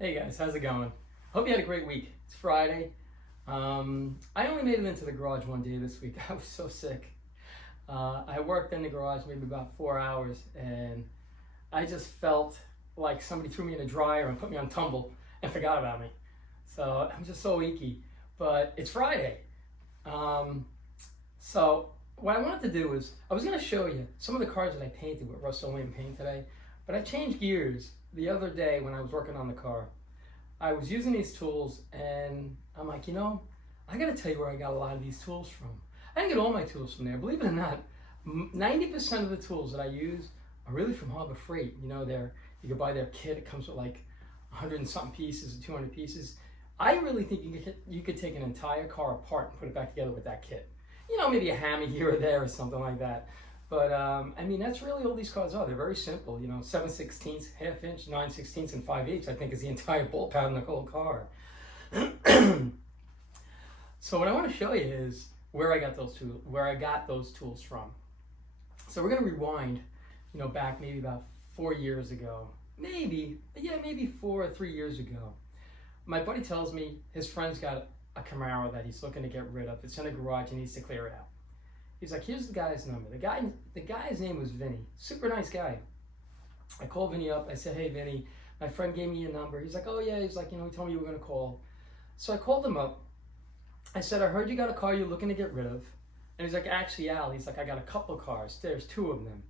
Hey guys, how's it going? Hope you had a great week. It's Friday. I only made it into the garage one day this week. I was so sick. I worked in the garage maybe about 4 hours, and I just felt like somebody threw me in a dryer and put me on tumble and forgot about me. So I'm just so achy. But it's Friday. Um, so what I wanted to do is I was going to show you some of the cars that I painted with Rust-Oleum paint today, but I changed gears the other day when I was working on the car. I was using these tools, and I'm like, I got to tell you where I got a lot of these tools from. I didn't get all my tools from there. Believe it or not, 90% of the tools that I use are really from Harbor Freight. You can buy their kit. It comes with like 100 and something pieces, 200 pieces. I really think you could take an entire car apart and put it back together with that kit. Maybe a hammer here or there or something like that. But that's really all these cars are. They're very simple. 7/16, half inch, 9/16, and 5/8. I think is the entire bolt pattern of the whole car. So what I want to show you is where I got those tools from. So we're gonna rewind, back maybe about 4 years ago, maybe 3 years ago. My buddy tells me his friend's got a Camaro that he's looking to get rid of. It's in a garage and needs to clear it out. He's like, here's the guy's number. The guy's name was Vinny. Super nice guy. I called Vinny up. I said, hey, Vinny, my friend gave me your number. He's like, oh, yeah. He's like, he told me you were going to call. So I called him up. I said, I heard you got a car you're looking to get rid of. And he's like, actually, Al, he's like, I got a couple of cars. There's two of them.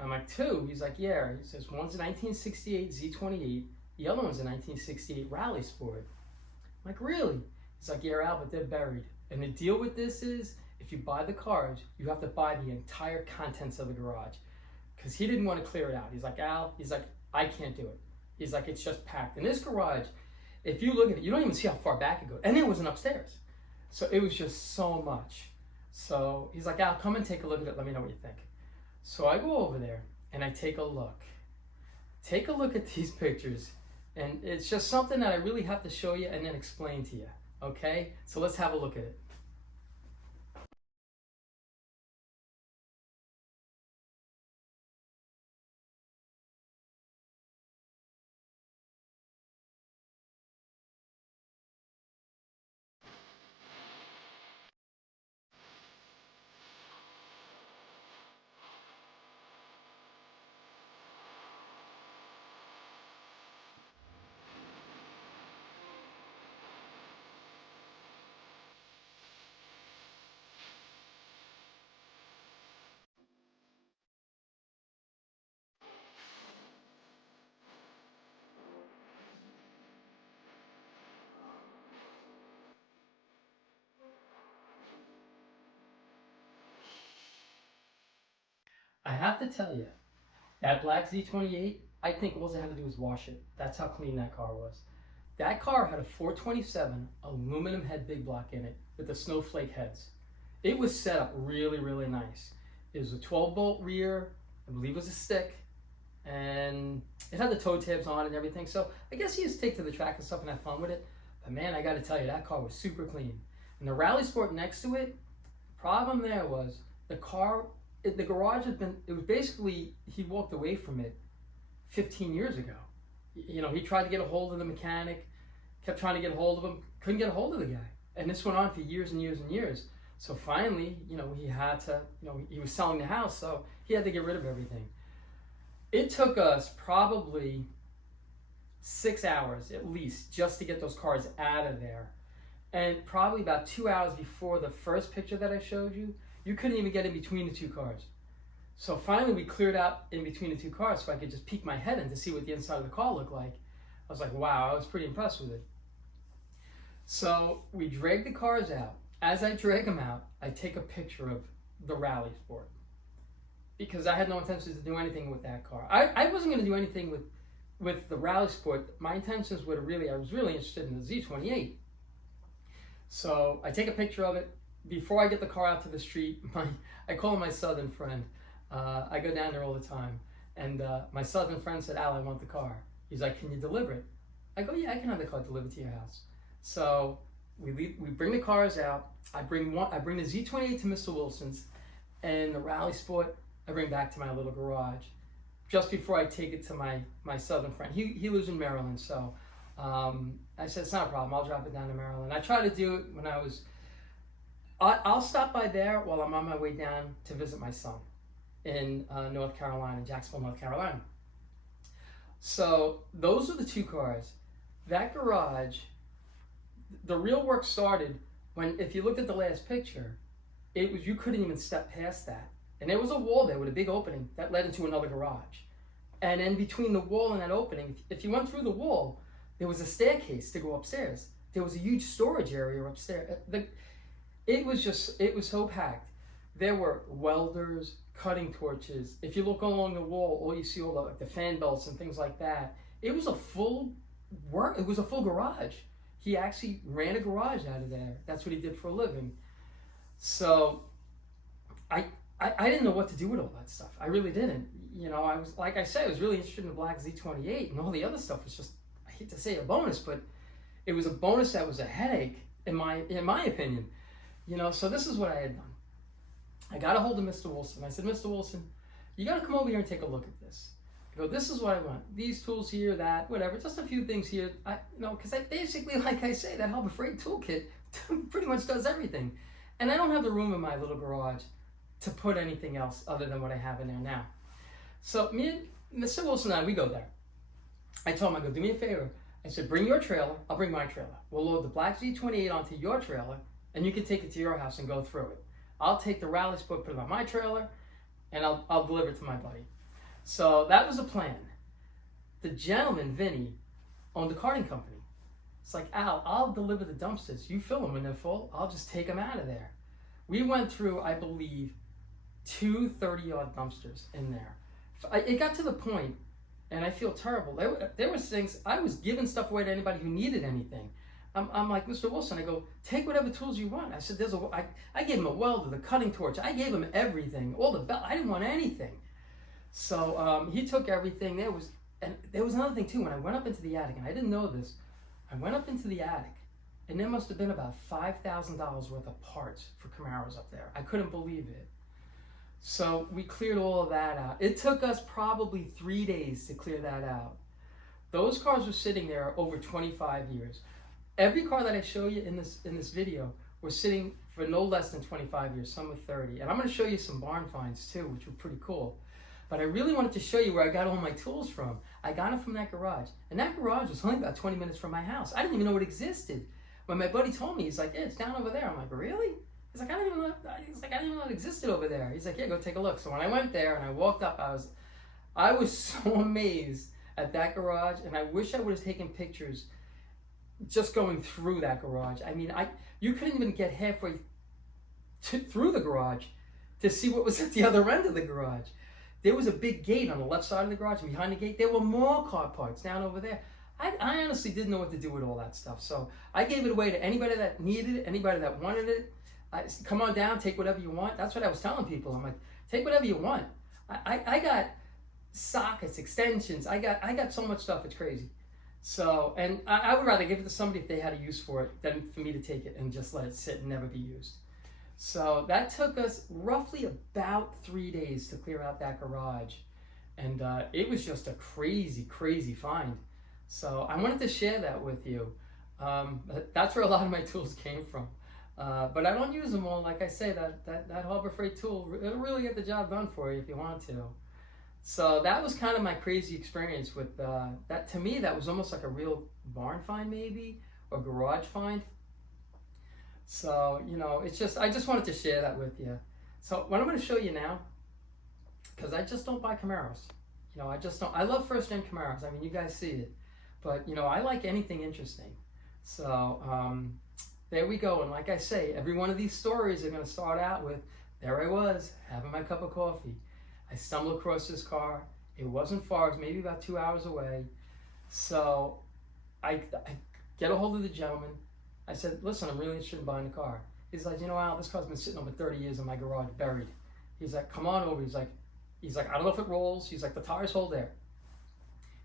I'm like, two? He's like, yeah. He says, one's a 1968 Z28. The other one's a 1968 Rally Sport. I'm like, really? He's like, yeah, Al, but they're buried. And the deal with this is, if you buy the cars, you have to buy the entire contents of the garage. Because he didn't want to clear it out. He's like, Al, I can't do it. He's like, it's just packed. In this garage, if you look at it, you don't even see how far back it goes. And it wasn't upstairs. So it was just so much. So he's like, Al, come and take a look at it. Let me know what you think. So I go over there and I take a look. Take a look at these pictures. And it's just something that I really have to show you and then explain to you. Okay? So let's have a look at it. I have to tell you, that black Z28, I think all they had to do was wash it. That's how clean that car was. That car had a 427 aluminum head big block in it with the snowflake heads. It was set up really, really nice. It was a 12-bolt rear, I believe it was a stick, and it had the toe tabs on and everything. So I guess he used to take to the track and stuff and have fun with it. But man, I got to tell you, that car was super clean. And the Rally Sport next to it, the problem there was the garage it was basically, he walked away from it 15 years ago. He tried to get a hold of the mechanic, kept trying to get a hold of him, couldn't get a hold of the guy. And this went on for years and years and years. So finally, he had to, he was selling the house, so he had to get rid of everything. It took us probably 6 hours at least just to get those cars out of there. And probably about 2 hours before the first picture that I showed you, you couldn't even get in between the two cars. So finally we cleared out in between the two cars so I could just peek my head in to see what the inside of the car looked like. I was like, wow, I was pretty impressed with it. So we dragged the cars out. As I drag them out, I take a picture of the Rally Sport because I had no intentions to do anything with that car. I wasn't going to do anything with the Rally Sport. My intentions I was really interested in the Z28. So I take a picture of it. Before I get the car out to the street, I call my southern friend. I go down there all the time. And my southern friend said, Al, I want the car. He's like, can you deliver it? I go, yeah, I can have the car delivered to your house. So we bring the cars out. I bring the Z28 to Mr. Wilson's, and the Rally Sport I bring back to my little garage just before I take it to my southern friend. He lives in Maryland, so I said, it's not a problem. I'll drop it down to Maryland. I tried to do it when I'll stop by there while I'm on my way down to visit my son in North Carolina, Jacksonville, North Carolina. So those are the two cars. That garage, the real work started when, if you looked at the last picture, it was, you couldn't even step past that. And there was a wall there with a big opening that led into another garage. And then between the wall and that opening, if you went through the wall, there was a staircase to go upstairs. There was a huge storage area upstairs. It was so packed. There were welders, cutting torches. If you look along the wall, all you see all the fan belts and things like that. It was a full garage. He actually ran a garage out of there. That's what he did for a living. So I didn't know what to do with all that stuff. I really didn't. You know, I was, like I said, I was really interested in the black Z28, and all the other stuff was just, I hate to say a bonus, but it was a bonus that was a headache in my opinion. You know, so this is what I had done. I got a hold of Mr. Wilson. I said, Mr. Wilson, you got to come over here and take a look at this. I go, this is what I want. These tools here, that, whatever, just a few things here. Because I basically, like I say, that Harbor Freight toolkit pretty much does everything. And I don't have the room in my little garage to put anything else other than what I have in there now. So me and Mr. Wilson and I, we go there. I told him, I go, do me a favor. I said, bring your trailer, I'll bring my trailer. We'll load the black Z28 onto your trailer, and you can take it to your house and go through it. I'll take the rally sport, put it on my trailer, and I'll deliver it to my buddy. So that was the plan. The gentleman, Vinny, owned a carting company. It's like, Al, I'll deliver the dumpsters. You fill them when they're full. I'll just take them out of there. We went through, I believe, 2 30-yard dumpsters in there. It got to the point, and I feel terrible. There was things, I was giving stuff away to anybody who needed anything. I'm like, Mr. Wilson, I go, take whatever tools you want. I said, I gave him a welder, the cutting torch. I gave him everything, all the belt. I didn't want anything. So he took everything. There was another thing too. When I went up into the attic, and I didn't know this, I went up into the attic, and there must have been about $5,000 worth of parts for Camaros up there. I couldn't believe it. So we cleared all of that out. It took us probably 3 days to clear that out. Those cars were sitting there over 25 years. Every car that I show you in this video was sitting for no less than 25 years, some were 30. And I'm going to show you some barn finds too, which were pretty cool. But I really wanted to show you where I got all my tools from. I got them from that garage. And that garage was only about 20 minutes from my house. I didn't even know it existed. When my buddy told me, he's like, yeah, it's down over there. I'm like, really? He's like, I didn't even know it existed over there. He's like, yeah, go take a look. So when I went there and I walked up, I was so amazed at that garage, and I wish I would have taken pictures just going through that garage. I mean, you couldn't even get halfway through the garage to see what was at the other end of the garage. There was a big gate on the left side of the garage, and behind the gate, there were more car parts down over there. I honestly didn't know what to do with all that stuff. So I gave it away to anybody that needed it, anybody that wanted it. Come on down, take whatever you want. That's what I was telling people. I'm like, take whatever you want. I got sockets, extensions. I got so much stuff, it's crazy. So, and I would rather give it to somebody if they had a use for it than for me to take it and just let it sit and never be used. So that took us roughly about 3 days to clear out that garage. And it was just a crazy, crazy find. So I wanted to share that with you. That's where a lot of my tools came from. But I don't use them all. Like I say, that Harbor Freight tool, it'll really get the job done for you if you want to. So that was kind of my crazy experience with that. To me, that was almost like a real barn find maybe, or garage find. So, you know, I just wanted to share that with you. So what I'm going to show you now, because I just don't buy Camaros. You know, I just don't. I love first-gen Camaros. I mean, you guys see it. But, you know, I like anything interesting. So, there we go. And like I say, every one of these stories are going to start out with, there I was, having my cup of coffee. I stumbled across this car. It wasn't far. It was maybe about 2 hours away. So I get a hold of the gentleman. I said, listen, I'm really interested in buying a car. He's like, you know, Al, this car's been sitting over 30 years in my garage, buried. He's like, come on over. He's like, I don't know if it rolls. He's like, the tires hold there.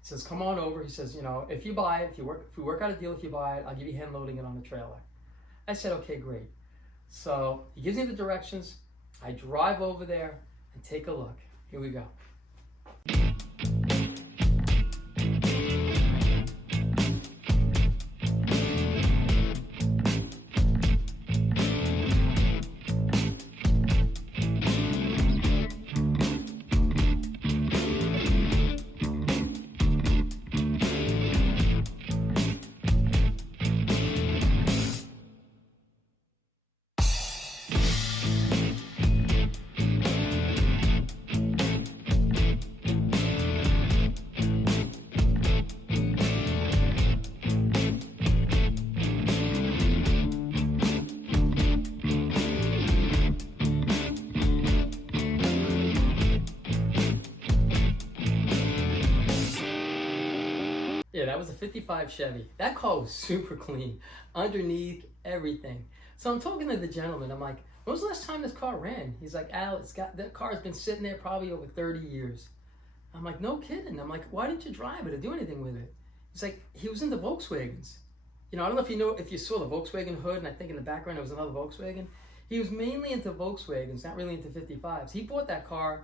He says, come on over. He says, you know, if you buy it, if we work out a deal, if you buy it, I'll give you hand loading it on the trailer. I said, okay, great. So he gives me the directions. I drive over there and take a look. Here we go. Yeah, that was a 55 Chevy. That car was super clean, underneath, everything. So I'm talking to the gentleman. I'm like, when was the last time this car ran? He's like, Al, that car's been sitting there probably over 30 years. I'm like, no kidding. I'm like, why didn't you drive it or do anything with it? He's like, he was into Volkswagens. I don't know if you saw the Volkswagen hood, and I think in the background there was another Volkswagen. He was mainly into Volkswagens, not really into 55s. He bought that car,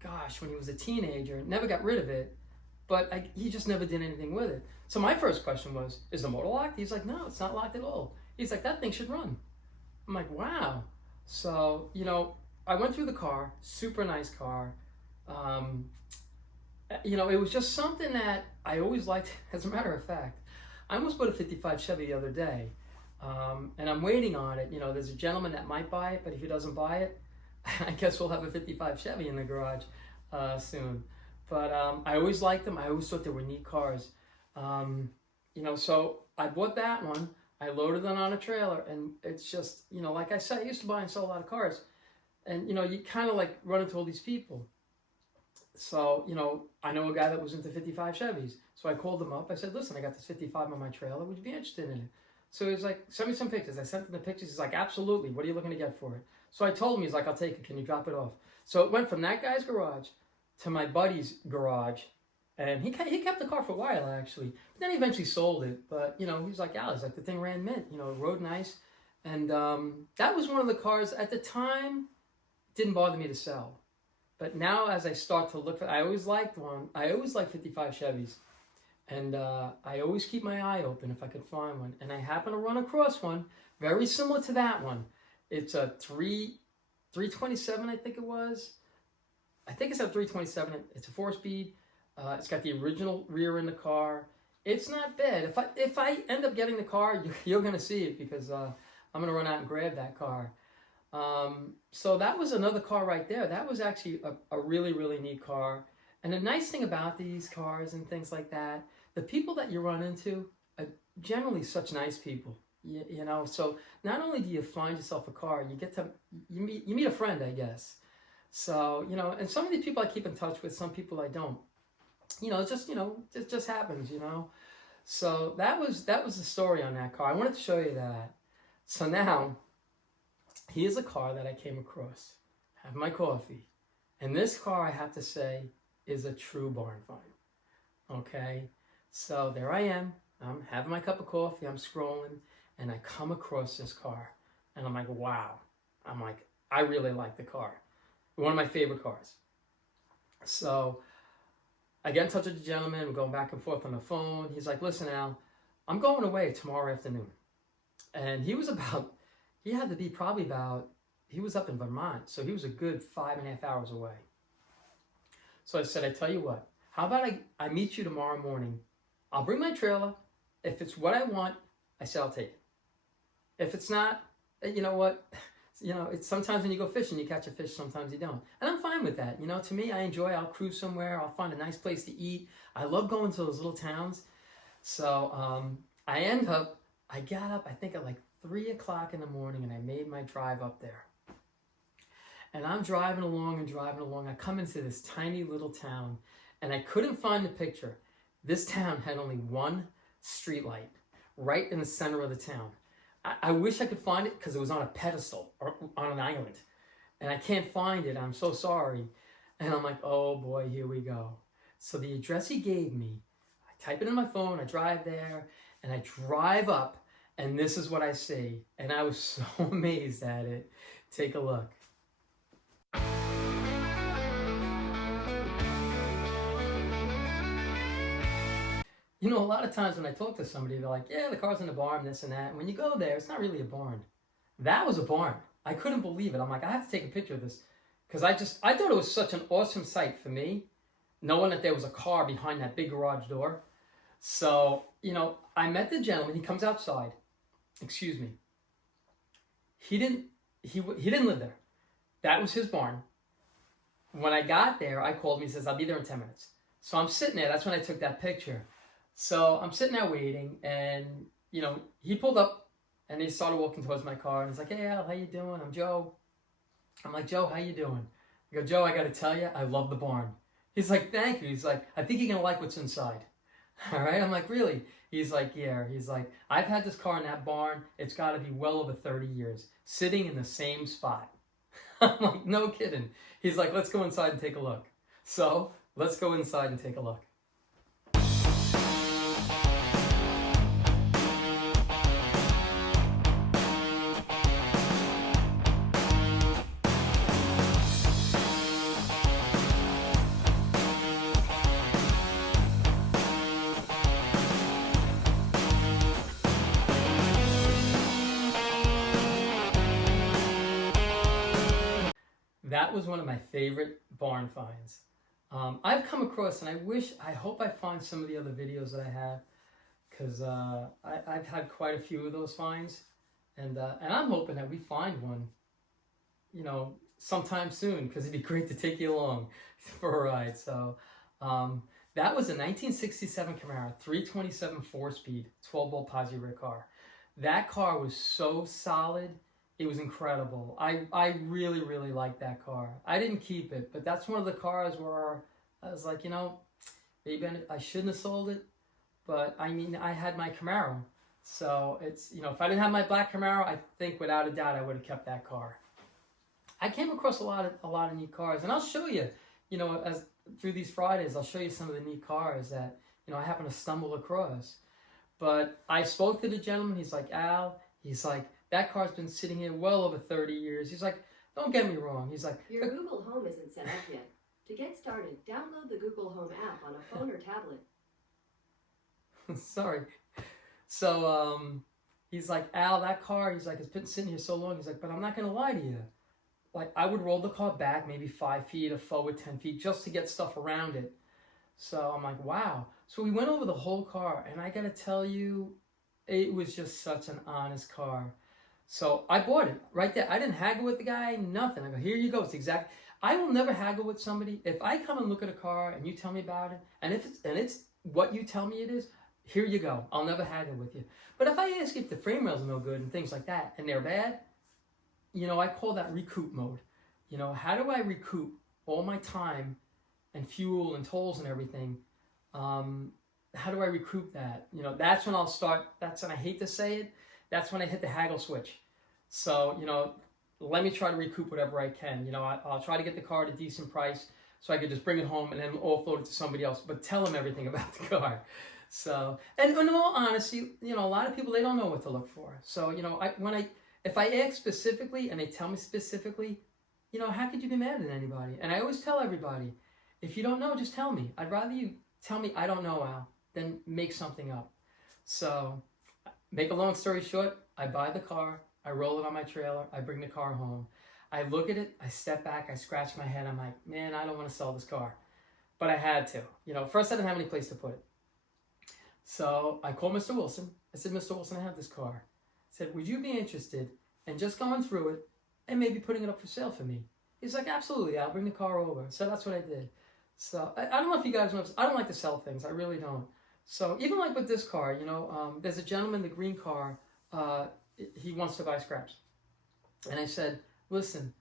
gosh, when he was a teenager, never got rid of it, but he just never did anything with it. So my first question was, is the motor locked? He's like, no, it's not locked at all. He's like, that thing should run. I'm like, wow. So, I went through the car, super nice car. It was just something that I always liked. As a matter of fact, I almost bought a 55 Chevy the other day, and I'm waiting on it. There's a gentleman that might buy it, but if he doesn't buy it, I guess we'll have a 55 Chevy in the garage soon. But I always liked them. I always thought they were neat cars. So I bought that one. I loaded it on a trailer, and it's just, like I said, I used to buy and sell a lot of cars. And, you kind of like run into all these people. So, I know a guy that was into 55 Chevys. So I called him up. I said, listen, I got this 55 on my trailer. Would you be interested in it? So he's like, send me some pictures. I sent him the pictures. He's like, absolutely. What are you looking to get for it? So I told him, he's like, I'll take it. Can you drop it off? So it went from that guy's garage to my buddy's garage. And he kept the car for a while, actually. But then he eventually sold it. But, he was like, Alex, like the thing ran mint. It rode nice. And that was one of the cars at the time, didn't bother me to sell. But now as I start to look for, I always liked 55 Chevys. And I always keep my eye open if I could find one. And I happen to run across one very similar to that one. It's a 327, I think it was. I think it's a 327. It's a 4-speed. It's got the original rear in the car. It's not bad. If I end up getting the car, you're going to see it because I'm going to run out and grab that car. So that was another car right there. That was actually a really, really neat car. And the nice thing about these cars and things like that, the people that you run into are generally such nice people. So not only do you find yourself a car, you meet a friend, I guess. So, and some of these people I keep in touch with, some people I don't. It just happens, So that was the story on that car. I wanted to show you that. So now, here's a car that I came across. Have my coffee. And this car, I have to say, is a true barn find. Okay? So there I am. I'm having my cup of coffee. I'm scrolling. And I come across this car. And I'm like, wow. I'm like, I really like the car. One of my favorite cars. So I get in touch with the gentleman. We're going back and forth on the phone. He's like, listen, Al, I'm going away tomorrow afternoon. And he was up in Vermont. So he was a good 5.5 hours away. So I said, I tell you what, how about I meet you tomorrow morning? I'll bring my trailer. If it's what I want, I said, I'll take it. If it's not, you know what? It's sometimes when you go fishing, you catch a fish, sometimes you don't. And I'm fine with that. To me, I'll cruise somewhere. I'll find a nice place to eat. I love going to those little towns. So I got up, I think at like 3 o'clock in the morning, and I made my drive up there. And I'm driving along. I come into this tiny little town, and I couldn't find the picture. This town had only one street light right in the center of the town. I wish I could find it because it was on a pedestal or on an island. And I can't find it. I'm so sorry. And I'm like, oh boy, here we go. So the address he gave me, I type it in my phone, I drive there, and I drive up, and this is what I see. And I was so amazed at it. Take a look. A lot of times when I talk to somebody, they're like, yeah, the car's in the barn, this and that. And when you go there, it's not really a barn. That was a barn. I couldn't believe it. I'm like, I have to take a picture of this. Because I thought it was such an awesome sight for me, knowing that there was a car behind that big garage door. So, I met the gentleman. He comes outside. Excuse me. He didn't live there. That was his barn. When I got there, I called him. He says, I'll be there in 10 minutes. So I'm sitting there. That's when I took that picture. So I'm sitting there waiting, and, he pulled up, and he started walking towards my car, and he's like, hey, Al, how you doing? I'm Joe. I'm like, Joe, how you doing? I go, Joe, I got to tell you, I love the barn. He's like, thank you. He's like, I think you're going to like what's inside. All right, I'm like, really? He's like, yeah. He's like, I've had this car in that barn. It's got to be well over 30 years, sitting in the same spot. I'm like, no kidding. He's like, let's go inside and take a look. So let's go inside and take a look. That was one of my favorite barn finds. I've come across, and I hope I find some of the other videos that I have, because I've had quite a few of those finds, and I'm hoping that we find one, sometime soon, because it'd be great to take you along for a ride. So that was a 1967 Camaro, 327 4-speed, 12-bolt posi rear car. That car was so solid. It was incredible. I really, really liked that car. I didn't keep it, but that's one of the cars where I was like, maybe I shouldn't have sold it, but I mean, I had my Camaro. So it's, if I didn't have my black Camaro, I think without a doubt I would have kept that car. I came across a lot of neat cars, and I'll show you, as through these Fridays, I'll show you some of the neat cars that, I happen to stumble across. But I spoke to the gentleman. He's like, Al, he's like, that car's been sitting here well over 30 years. He's like, don't get me wrong. He's like, your Google Home isn't set up yet. To get started, download the Google Home app on a phone or tablet. Sorry. So he's like, Al, that car, he's like, it's been sitting here so long. He's like, but I'm not going to lie to you. Like, I would roll the car back maybe 5 feet or forward 10 feet just to get stuff around it. So I'm like, wow. So we went over the whole car, and I got to tell you, it was just such an honest car. So I bought it right there. I didn't haggle with the guy, nothing. I go, here you go. It's exact. I will never haggle with somebody. If I come and look at a car and you tell me about it, and it's what you tell me it is, here you go. I'll never haggle with you. But if I ask if the frame rails are no good and things like that, and they're bad, I call that recoup mode. How do I recoup all my time and fuel and tolls and everything? How do I recoup that? That's when I'll start. That's when I hate to say it. That's when I hit the haggle switch. So, let me try to recoup whatever I can. I'll try to get the car at a decent price so I could just bring it home and then offload it to somebody else, but tell them everything about the car. So, and in all honesty, a lot of people, they don't know what to look for. So, if I ask specifically and they tell me specifically, how could you be mad at anybody? And I always tell everybody, if you don't know, just tell me. I'd rather you tell me I don't know, Al, than make something up. So, make a long story short, I buy the car, I roll it on my trailer, I bring the car home. I look at it, I step back, I scratch my head, I'm like, man, I don't want to sell this car. But I had to. First I didn't have any place to put it. So I called Mr. Wilson. I said, Mr. Wilson, I have this car. I said, would you be interested in just going through it and maybe putting it up for sale for me? He's like, absolutely, I'll bring the car over. So that's what I did. So I don't know if you guys know, I don't like to sell things. I really don't. So even like with this car, there's a gentleman, the green car, he wants to buy scraps. And I said, listen,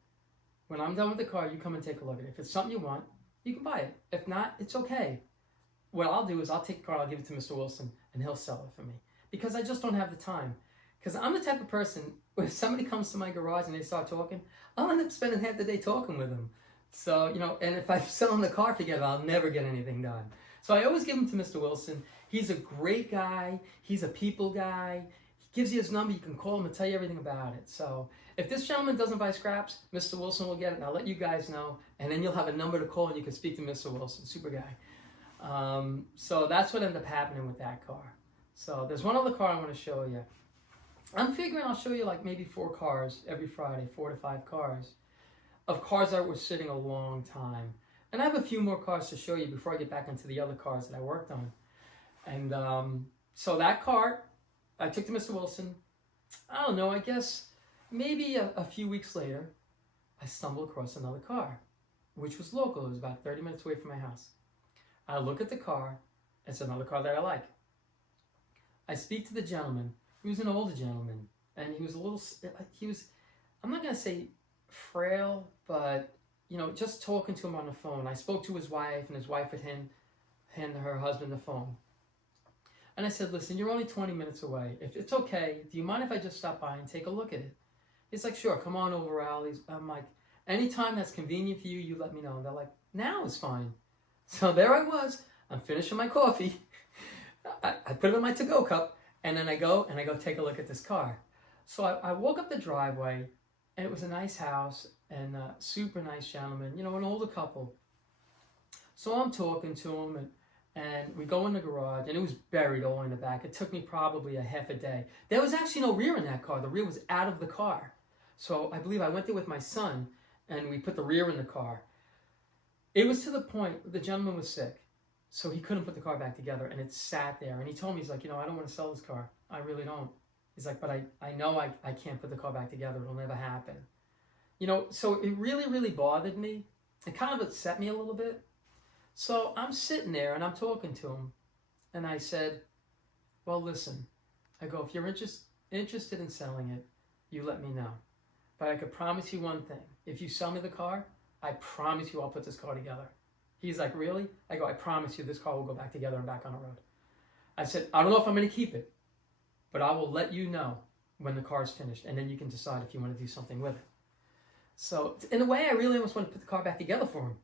when I'm done with the car, you come and take a look at it. If it's something you want, you can buy it. If not, it's okay. What I'll do is I'll take the car, I'll give it to Mr. Wilson, and he'll sell it for me. Because I just don't have the time. Because I'm the type of person, if somebody comes to my garage and they start talking, I'll end up spending half the day talking with them. So, and if I'm selling the car together, I'll never get anything done. So I always give them to Mr. Wilson. He's a great guy. He's a people guy. He gives you his number. You can call him and tell you everything about it. So if this gentleman doesn't buy scraps, Mr. Wilson will get it, and I'll let you guys know. And then you'll have a number to call, and you can speak to Mr. Wilson. Super guy. So that's what ended up happening with that car. So there's one other car I want to show you. I'm figuring I'll show you like maybe 4 cars every Friday, 4 to 5 cars of cars that were sitting a long time. And I have a few more cars to show you before I get back into the other cars that I worked on. And so that car, I took to Mr. Wilson. I don't know, I guess maybe a few weeks later, I stumbled across another car, which was local. It was about 30 minutes away from my house. I look at the car. It's another car that I like. I speak to the gentleman. He was an older gentleman, and he was I'm not going to say frail, but, just talking to him on the phone. I spoke to his wife, and his wife would hand her husband the phone. And I said, listen, you're only 20 minutes away. If it's okay, do you mind if I just stop by and take a look at it? He's like, sure, come on over, Al. I'm like, anytime that's convenient for you, you let me know. And they're like, now is fine. So there I was. I'm finishing my coffee. I put it in my to-go cup, and then I go take a look at this car. So I walk up the driveway, and it was a nice house and a super nice gentleman, you know, an older couple. So I'm talking to him, and we go in the garage, and it was buried all in the back. It took me probably a half a day. There was actually no rear in that car. The rear was out of the car. So I believe I went there with my son, and we put the rear in the car. It was to the point the gentleman was sick, so he couldn't put the car back together, and it sat there. And he told me, he's like, you know, I don't want to sell this car. I really don't. He's like, but I know I can't put the car back together. It'll never happen. You know, so it really, really bothered me. It kind of upset me a little bit. So I'm sitting there, and I'm talking to him, and I said, well, listen. I go, if you're interested in selling it, you let me know. But I could promise you one thing. If you sell me the car, I promise you I'll put this car together. He's like, really? I go, I promise you this car will go back together and back on the road. I said, I don't know if I'm going to keep it, but I will let you know when the car is finished, and then you can decide if you want to do something with it. So in a way, I really almost want to put the car back together for him.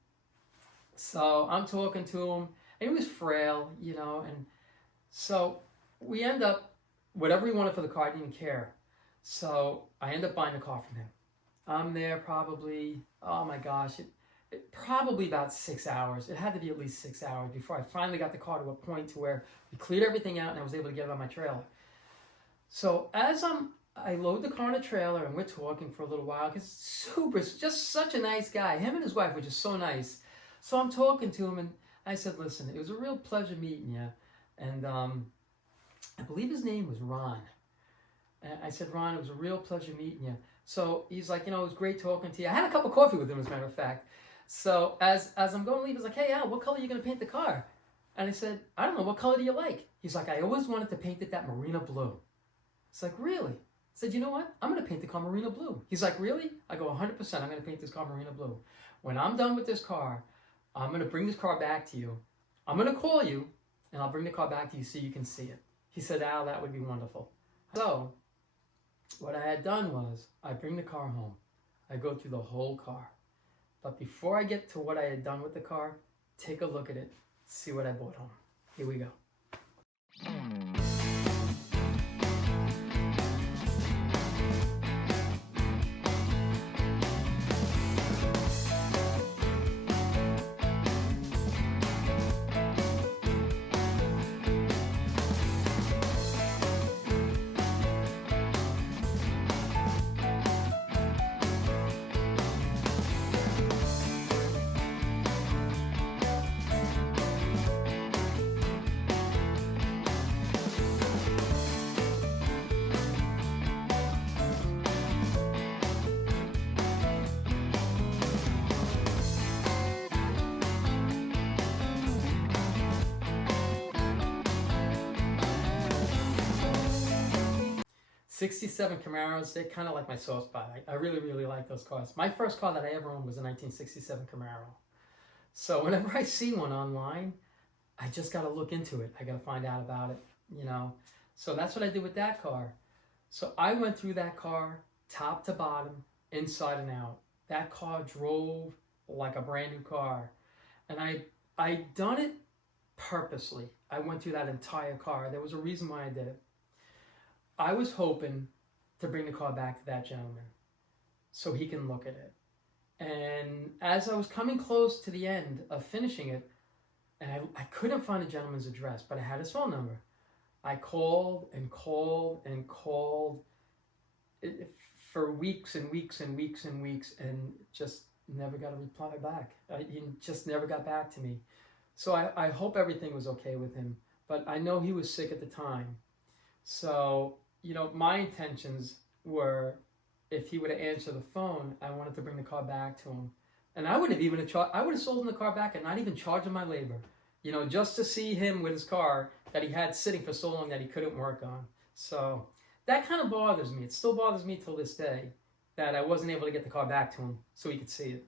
So I'm talking to him, and he was frail, you know, and so we end up, whatever he wanted for the car, I didn't care. So I end up buying the car from him. I'm there probably, oh my gosh, probably about 6 hours. It had to be at least 6 hours before I finally got the car to a point to where we cleared everything out and I was able to get it on my trailer. So as I load the car on a trailer, and we're talking for a little while, because super, just such a nice guy. Him and his wife were just so nice. So I'm talking to him, and I said, listen, it was a real pleasure meeting you. And I believe his name was Ron. And I said, Ron, it was a real pleasure meeting you. So he's like, you know, it was great talking to you. I had a cup of coffee with him, as a matter of fact. So as I'm going to leave, he's like, hey, Al, what color are you going to paint the car? And I said, I don't know, what color do you like? He's like, I always wanted to paint it that marina blue. It's like, really? I said, you know what? I'm going to paint the car marina blue. He's like, really? I go, 100%, I'm going to paint this car marina blue. When I'm done with this car, I'm going to bring this car back to you. I'm going to call you, and I'll bring the car back to you so you can see it. He said, Al, that would be wonderful. So what I had done was I bring the car home. I go through the whole car. But before I get to what I had done with the car, take a look at it, see what I brought home. Here we go. 67 Camaros, they're kind of like my soft spot. I really, really like those cars. My first car that I ever owned was a 1967 Camaro. So whenever I see one online, I just got to look into it. I got to find out about it, you know. So that's what I did with that car. So I went through that car, top to bottom, inside and out. That car drove like a brand new car. And I done it purposely. I went through that entire car. There was a reason why I did it. I was hoping to bring the car back to that gentleman so he can look at it. And as I was coming close to the end of finishing it, and I couldn't find the gentleman's address, but I had his phone number. I called and called and called for weeks and weeks and weeks and weeks, and just never got a reply back. He just never got back to me. So I hope everything was okay with him, but I know he was sick at the time. So, you know, my intentions were, if he would have answered the phone, I wanted to bring the car back to him. And I would have sold him the car back and not even charged him my labor. You know, just to see him with his car that he had sitting for so long that he couldn't work on. So that kind of bothers me. It still bothers me till this day that I wasn't able to get the car back to him so he could see it.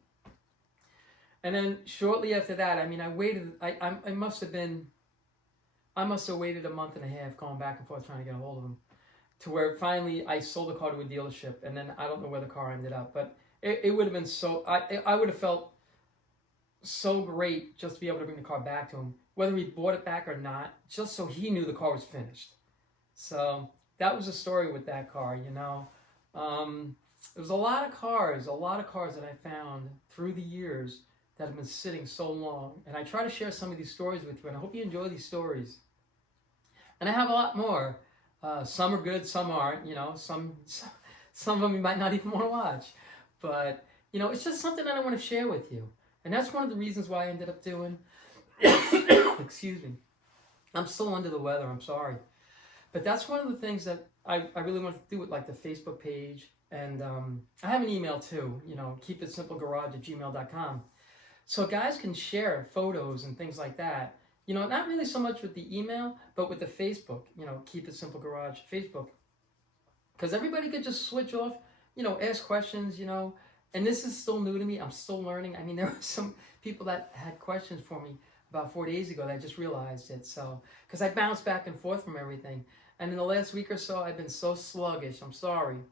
And then shortly after that, I mean, I waited, I must have been, I must have waited a month and a half going back and forth trying to get a hold of him, to where finally I sold the car to a dealership, and then I don't know where the car ended up, but it would have been so, I would have felt so great just to be able to bring the car back to him, whether he bought it back or not, just so he knew the car was finished. So that was the story with that car, you know. There was a lot of cars that I found through the years that have been sitting so long, and I try to share some of these stories with you, and I hope you enjoy these stories. And I have a lot more. Some are good, some aren't, you know, some of them you might not even want to watch, but you know, it's just something that I want to share with you. And that's one of the reasons why I ended up doing, excuse me, I'm still under the weather, I'm sorry. But that's one of the things that I really want to do with like the Facebook page. And I have an email too, you know, keepitssimplegarage@gmail.com. So guys can share photos and things like that. You know, not really so much with the email, but with the Facebook, you know, Keep It Simple Garage Facebook. Because everybody could just switch off, you know, ask questions, you know. And this is still new to me. I'm still learning. I mean, there were some people that had questions for me about 4 days ago that I just realized it. So, because I bounced back and forth from everything. And in the last week or so, I've been so sluggish. I'm sorry.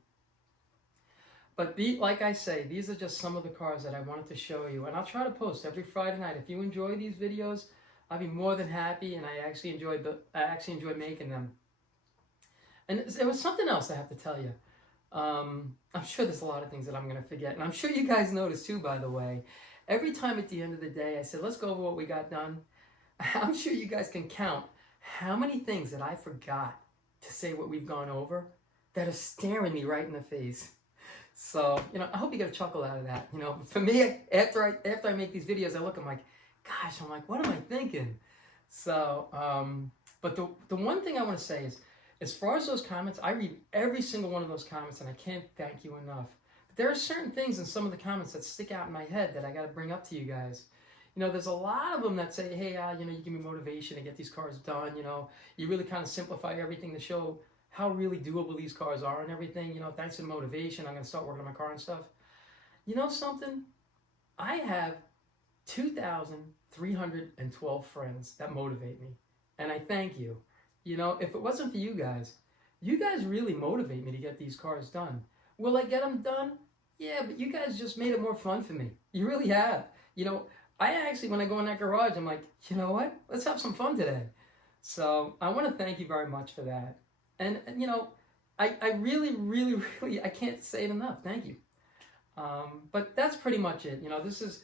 But like I say, these are just some of the cars that I wanted to show you. And I'll try to post every Friday night. If you enjoy these videos, I'll be more than happy. And I actually enjoy making them. And there was something else I have to tell you. I'm sure there's a lot of things that I'm going to forget. And I'm sure you guys notice too, by the way. Every time at the end of the day, I said, let's go over what we got done. I'm sure you guys can count how many things that I forgot to say what we've gone over that are staring me right in the face. So, you know, I hope you get a chuckle out of that. You know, for me, after I make these videos, I'm like, gosh, what am I thinking? So, but the one thing I want to say is, as far as those comments, I read every single one of those comments, and I can't thank you enough. But there are certain things in some of the comments that stick out in my head that I got to bring up to you guys. You know, there's a lot of them that say, hey, you know, you give me motivation to get these cars done. You know, you really kind of simplify everything to show how really doable these cars are and everything. You know, thanks to the motivation, I'm going to start working on my car and stuff. You know something? I have 2,312 friends that motivate me, and I thank you. You know, if it wasn't for you guys really motivate me to get these cars done. Will I get them done? Yeah, but you guys just made it more fun for me. You really have. You know, I actually, when I go in that garage, I'm like, you know what? Let's have some fun today. So I want to thank you very much for that. And you know, I really, really, really, I can't say it enough. Thank you. But that's pretty much it. You know, this is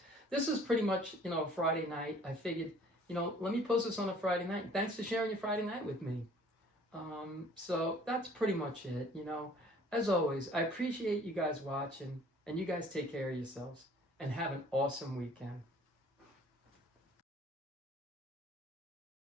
pretty much, you know, Friday night. I figured, you know, let me post this on a Friday night. Thanks for sharing your Friday night with me. So that's pretty much it, you know. As always, I appreciate you guys watching, and you guys take care of yourselves, and have an awesome weekend.